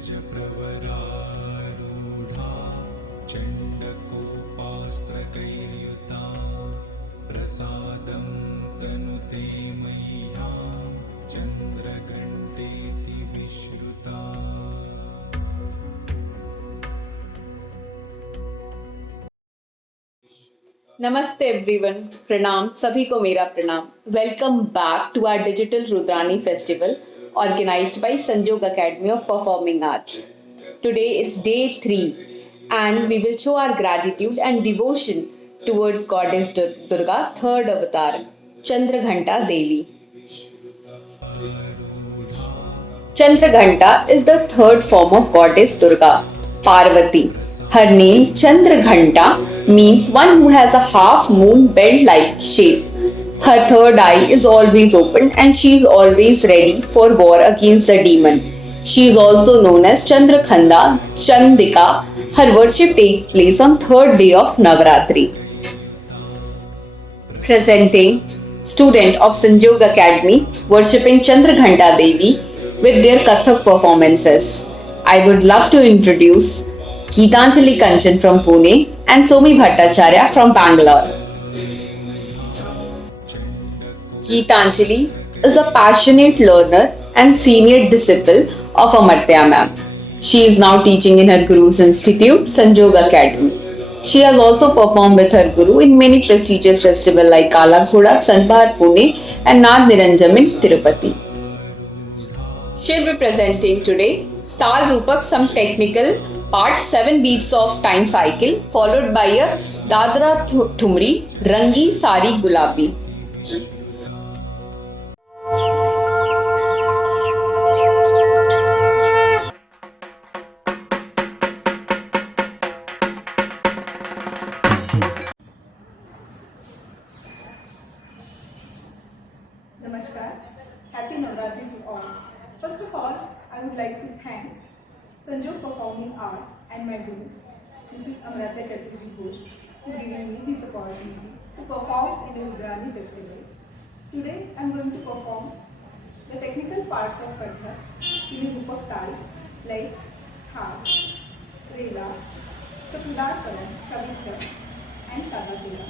गजप्रवरारूढा चण्डकोपास्त्रकैर्युता प्रसादं तनुते मह्यां चन्द्रघण्टेति विश्रुता। नमस्ते एवरीवन, प्रणाम सभी को मेरा प्रणाम। Welcome back to our digital Rudrani festival organized by Sanjog Academy of Performing Arts. Today is day 3 and we will show our gratitude and devotion towards Goddess Durga, third avatar, Chandraghanta Devi. Chandraghanta is the third form of Goddess Durga, Parvati. Her name Chandraghanta means one who has a half moon belt-like shape. Her third eye is always open and she is always ready for war against the demon. She is also known as Chandrakhanda, Chandika. Her worship takes place on third day of Navaratri. Presenting student of Sanjog Academy worshipping Chandraghanta Devi with their Kathak performances. I would love to introduce Geetanjali Kanchan from Pune and Somi Bhattacharya from Bangalore. Geetanjali is a passionate learner and senior disciple of Amartya ma'am. She is now teaching in her Guru's Institute, Sanjog Academy. She has also performed with her Guru in many prestigious festivals like Kala Ghoda, Sanbhar Pune and Nad Niranjam in Tirupati. She will be presenting today Tal Rupak, some technical part 7 beats of time cycle followed by a Dadra Thumri, Rangi Sari Gulabi. Namaskar, happy Navratri to all. First of all, I would like to thank Sanjog Performing Art and my guru, Mrs. Amrata Chaturji Ghosh, for giving me this opportunity to perform in the Rudrani festival. Today, I am going to perform the technical parts of Kathak in the Rupak Tal like Khar, Rela, Chakudar Kalam, Kavitra and Sadapura,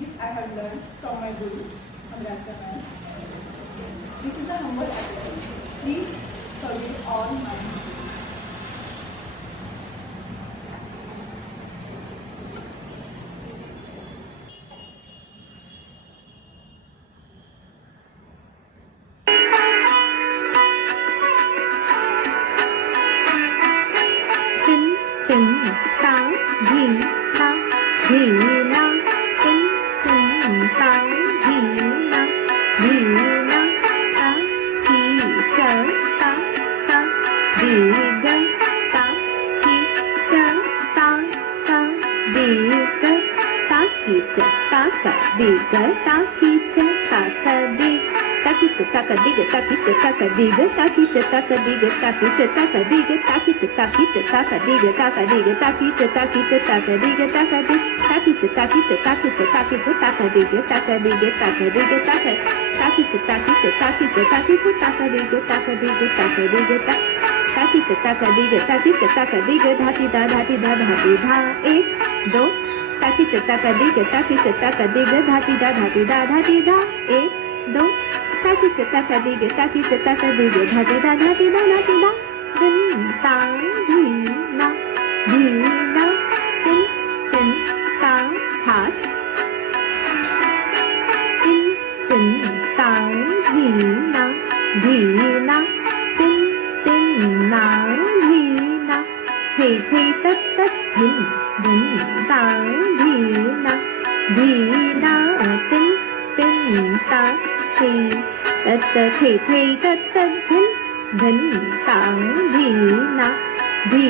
which I have learned from my guru, Amrata ma'am. This is a humble appeal. Please forgive all my mistakes. Tin tin ta dhi ta dhi na tin tin ta dhi na ta thi cha ta di ga ta thi cha ta di ga ta thi cha ta di ga ta thi cha ta di ta ki ta ka di ga ta ki ta ka di ga ta ki ta ka di ga ta ki ta ka di ga ta ki ta ka di ga ta ka di ga ta ki ta ka di ga ta ka di ta ki ta ka di ga ta ki ta ki ta ka di ga ta ka di ga ta ka di ga ta ka ta ki ta ki ta ki ta ki ta ka di ga ta ka di ga ta ka di ga ta ta ki ta ka di ga ta ki ta ka di ga धाती दा धाती धा धाती धा 1 2 ta ki ta ka di ga ta ki ta ka di ga धाती दा धाती धा धाती धा 1 2 ta ki ta ka di ga ta ki ta ka di ga धाती दा धाती धा धाती धा din ta dhi na tin tin ta hat tin tin ta dhi na tin tin na dhi na thầy tất tất din ta dhi na tin tin ta thầy tất tất din ta dhi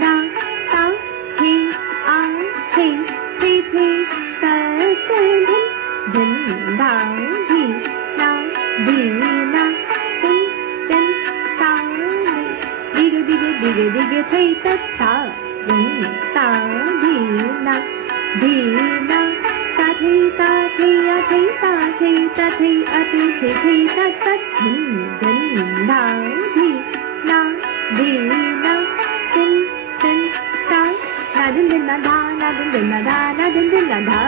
na ta thi a thi ta din ta dhi na tin tin ta đi thầy tất ta din ta dhi na ta thi a thi ta thi a thi tất tất din ta dhi na ना धा ना दिन दिन ना धा ना दिन दिन ना धा.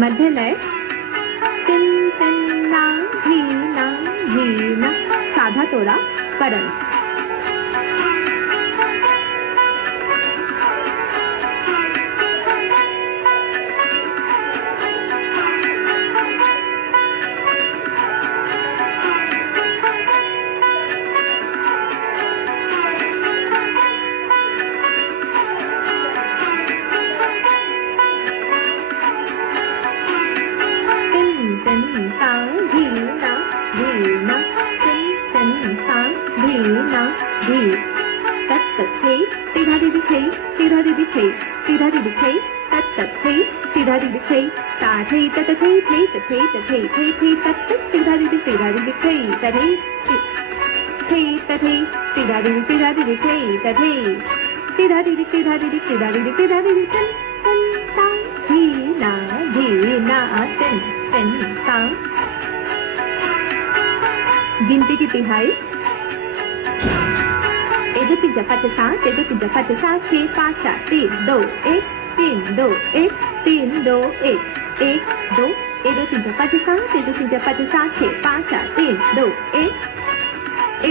मध्य लय तिन तिन ना धी ना साधा तोड़ा परंत. गिनती की तिहाई. एक दो तीन चार पाँच छः सात, एक दो तीन चार पाँच छः सात, छः पाँच चार तीन दो एक, तीन दो एक, तीन दो एक, एक दो, एक दो तीन चार पाँच छः सात, एक दो तीन चार पाँच छः सात, छः पाँच चार तीन दो एक,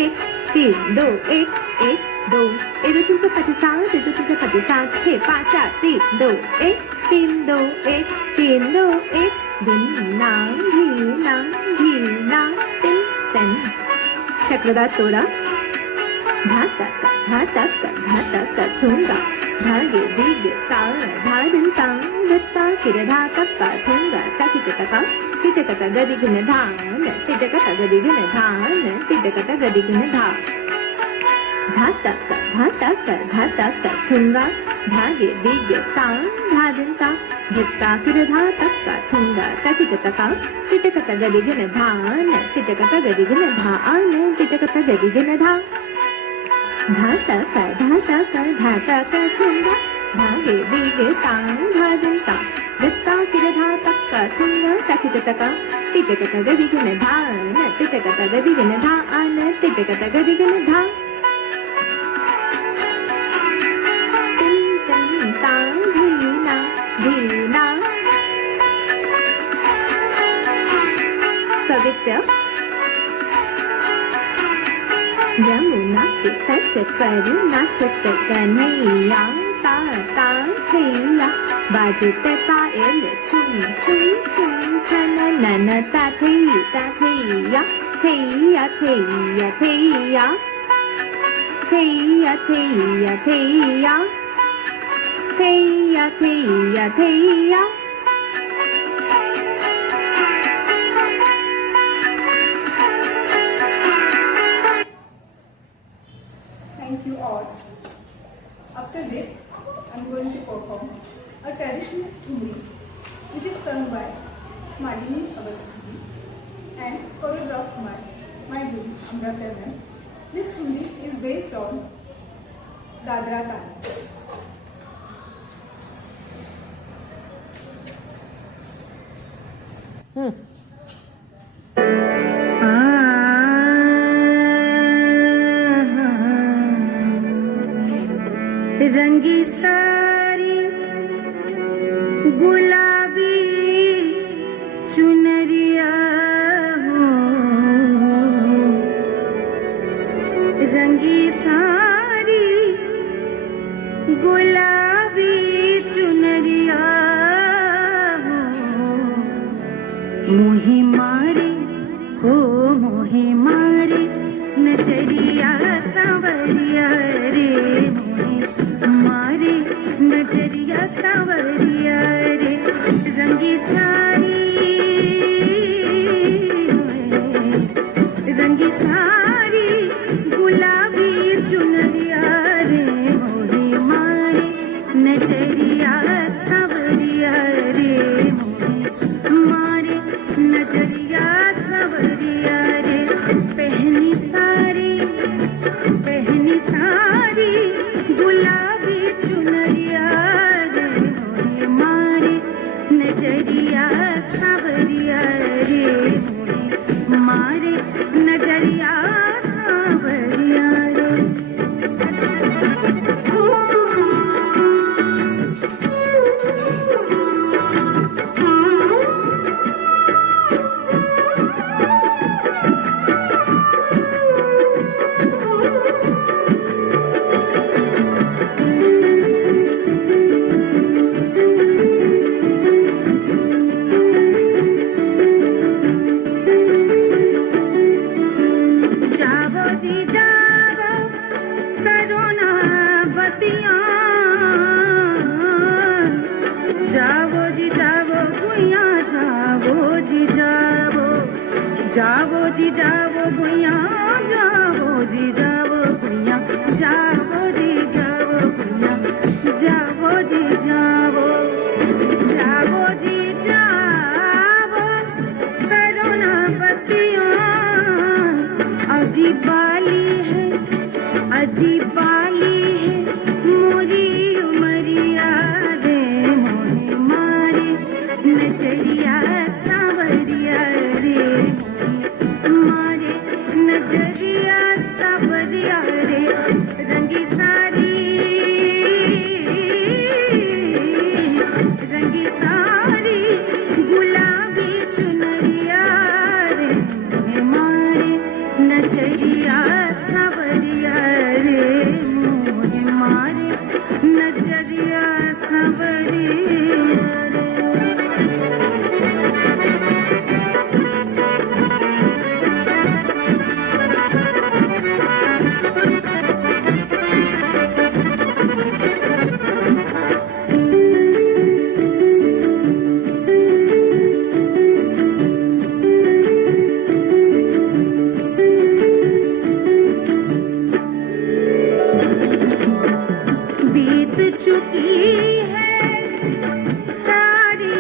एक तीन दो एक, एक दो, एक दो तीन चार पाँच छः सात, एक दो तीन चार पाँच छः सात, छः पाँच चार तीन दो एक, तीन दो एक, तीन दो एक. दिन ना घी ना तिन तिन. चक्रदार तोड़ा. धाता का थूंगा. धागे दीगे ताल धादिन ताल दत्ता किर धाता का थूंगा. ताकिटका किटकता गदी घन धान तिटकता गदी घन धान तिटकता गदी घन धा. धाता का थूंगा. धागे दीगे ताल धादिन ताल दत्ता किर धाता का थूंगा. ताकिटका किटकता गदी घन धान तिटकता गदी घन धान तिटकता गदी घन धा. धाता का थूंगा. धागे दीगे ताल धादिन ताल दत्ता किर धाता का थूंगा. ताकिटका तिटकता गदी घन धान तिटकता गदी घन धान तिटकता गदी घन धा. तिन तिन ताल धीना पवित्र. यमुना के तट पर नाचत कन्हैया ता थैया बाजते पायल छुम छन नन ता थैया थैया Thank you all. After this, I'm going to perform a traditional Thumri, which is sung by Malini Awasthi and choreographed by my guru Amrata ma'am. This Thumri is based on Dadra Tal. रंगी सारी गुलाबी चुनरिया हो. रंगी सारी गुलाबी चुनरिया हो. मोहे मारे नजरिया सांवरिया रे. मारे नजरिया सांवरिया रे. रंगी सारी गुलाबी चुनरिया रे. मोहे मारे नजरिया सांवरिया रे. मोहे मारे नजरिया सांवरिया रे. पहनी सारी गुलाबी चुनरिया रे. मोहे जी जाओ भैया जाओ जी जाओ भैया जाओ जी जाओ भैया जाओ जी जाओ जाओ जी जाओ करो ना बतिया अजीब बाली है अजीब बाली है मोरी उमरिया रे मोहे मारे नजरिया सावरिया रे मोहे मारे नजरिया सावरिया रे रंगी सारी गुलाबी चुनरिया रे मोहे मारे नजरिया सावरिया रे मोहे मारे नजरिया सावरिया रे बीत चुकी है सारी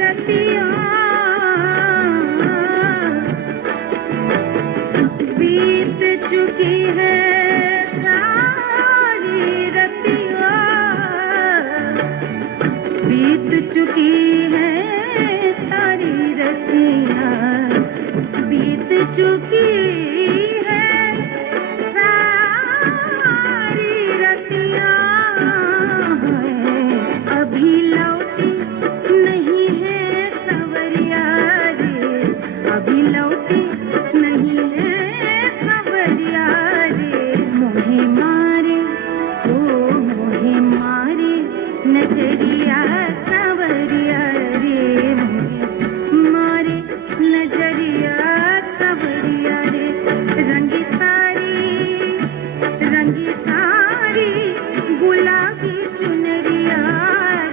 रतियाँ बीत चुकी है सारी रतियाँ बीत चुकी है सारी रतियाँ बीत चुकी है सारी रतियाँ अभी लौटी नहीं है सवरिया रे अभी लौटी नहीं है सवरिया रे मोहे मारे ओ मोहे मारे नजरिया सवरिया रे मोहे मारे नजरिया सवरिया रे रंगी सारी गुलाबी चुनरिया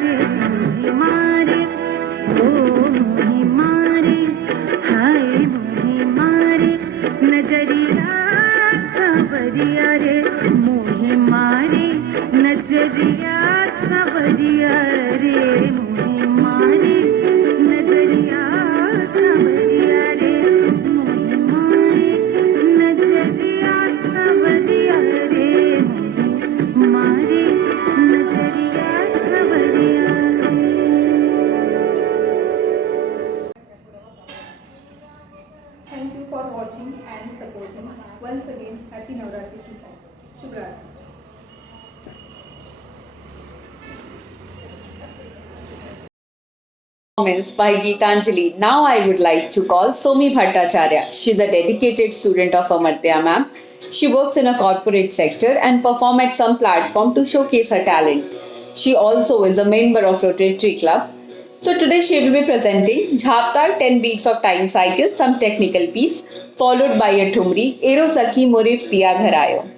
रे मोहे मारे ओ मोहे मारे हाय मोहे मारे नजरिया सवरिया रे मोहे मारे नजरिया सवरिया रे मोहे मारे नजरिया सवरिया रे मोहे मारे नजरिया सवरिया रे मोहे मारे नजरिया सवरिया रे Thank you for watching and supporting. Once again, happy Navratri to all. Shubhratri. Performance by Geetanjali. Now I would like to call Somi Bhattacharya. She's a dedicated student of Amartya ma'am. She works in a corporate sector and perform at some platform to showcase her talent. She also is a member of Rotary Club. So today she will be presenting Jhaptal 10 beats of time cycle, some technical piece, followed by a Thumri, Ero Sakhi More Piya Gharayo.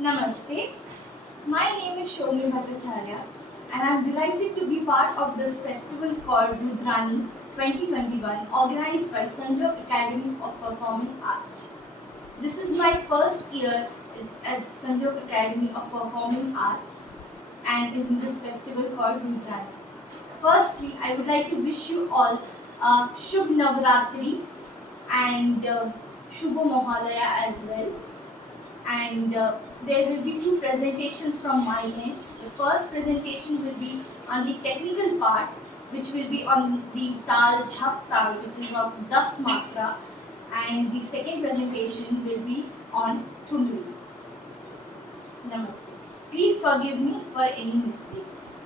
Namaste. My name is Shomi Bhattacharya and I am delighted to be part of this festival called Rudrani 2021 organized by Sanjog Academy of Performing Arts. This is my first year at Sanjog Academy of Performing Arts and in this festival called Rudrani. Firstly, I would like to wish you all a Shubh Navratri and Shubha Mohalaya as well. And there will be two presentations from my end. The first presentation will be on the technical part, which will be on the Tal Jhaptal, which is of Das Matra, and the second presentation will be on Thumri. Namaste. Please forgive me for any mistakes.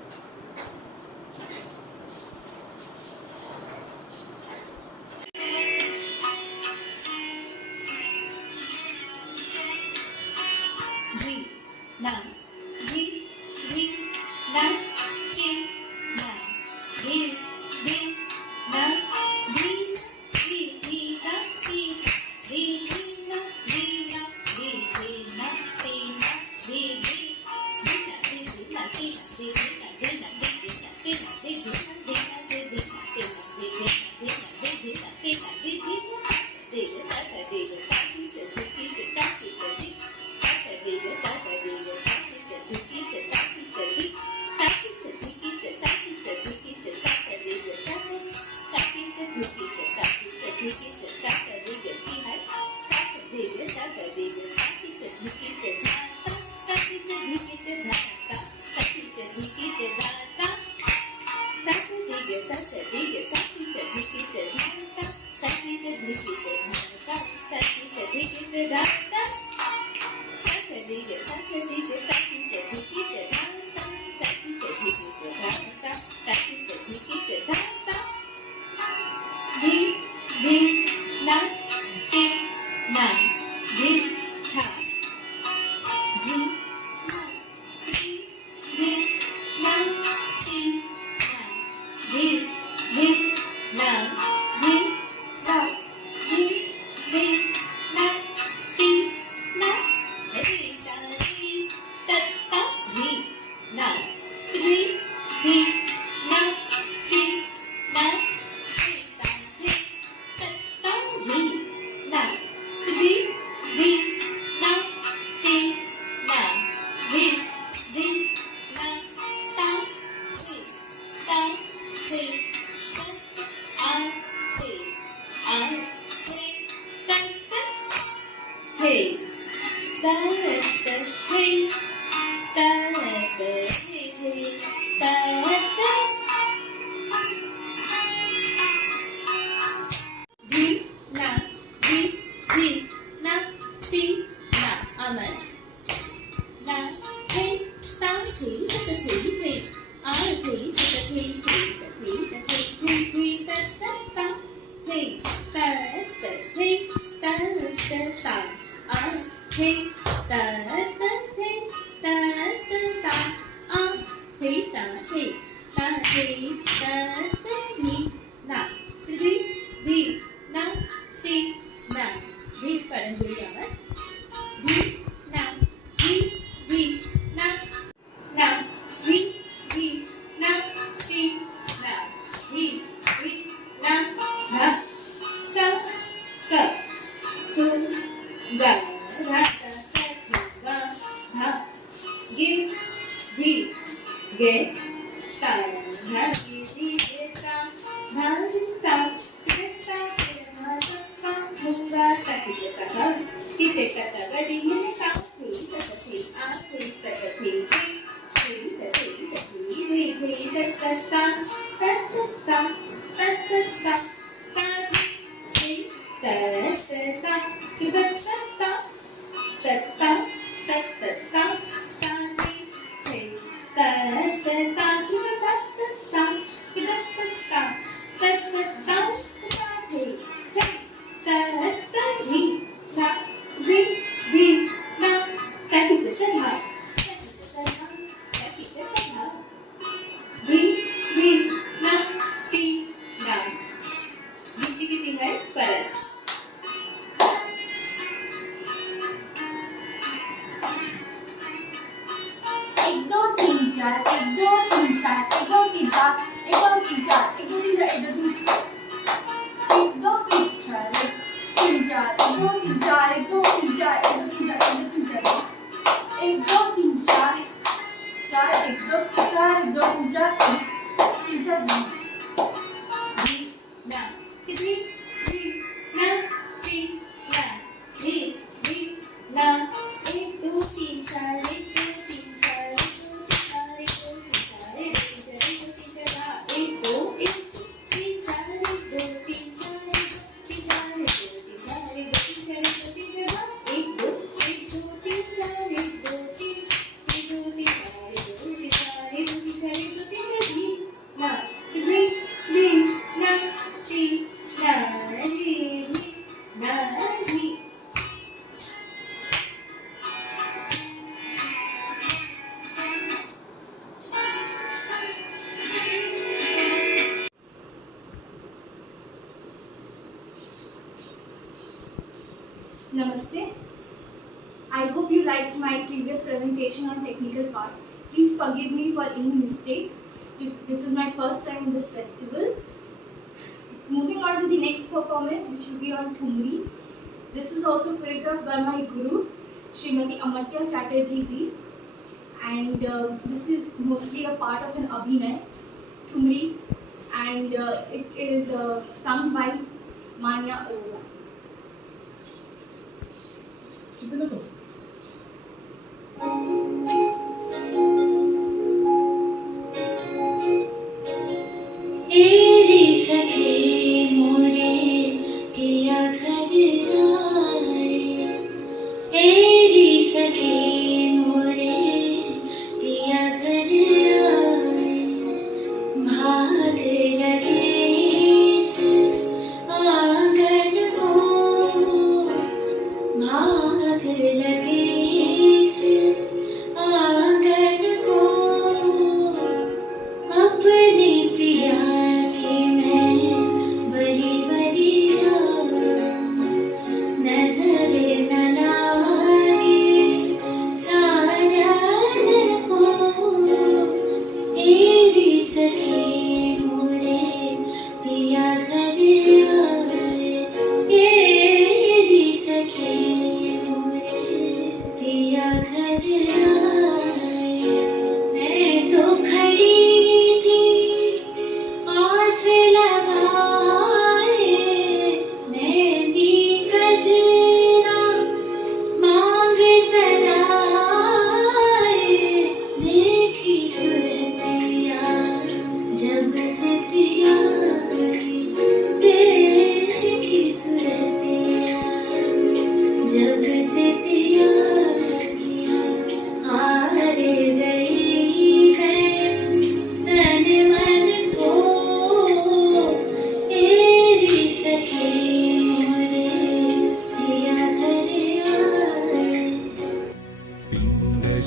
Namaste. I hope you liked my previous presentation on technical part. Please forgive me for any mistakes. This is my first time in this festival. Moving on to the next performance, which will be on Thumri. This is also choreographed by my guru, Srimati Amartya Chatterjee ji. And this is mostly a part of an Abhinay, Thumri. And it is sung by Manya Arora. तेरी सखी मोरे पिया घर आए, तेरी सखी मोरे पिया घर आए, भाग लगे इस आंगन को, भाग लगे इस आंगन को, अपने पिया के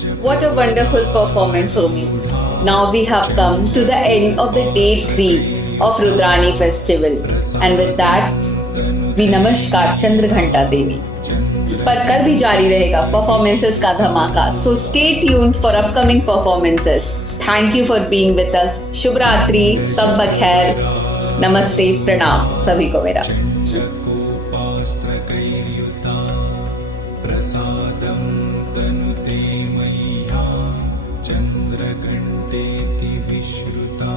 What a wonderful performance, Omi. Now we have come to the end of the day 3 of Rudrani festival. And with that, we namaskar Chandraghanta Devi. पर कल भी जारी रहेगा परफॉर्मेंसेस का धमाका. So stay tuned for upcoming performances. Thank you for being with us. शुभ रात्रि, सब बखैर, नमस्ते, प्रणाम सभी को मेरा. चकोपास्त्रकैर्युता प्रसादं तनुते मह्यं चन्द्रघण्टेति विश्रुता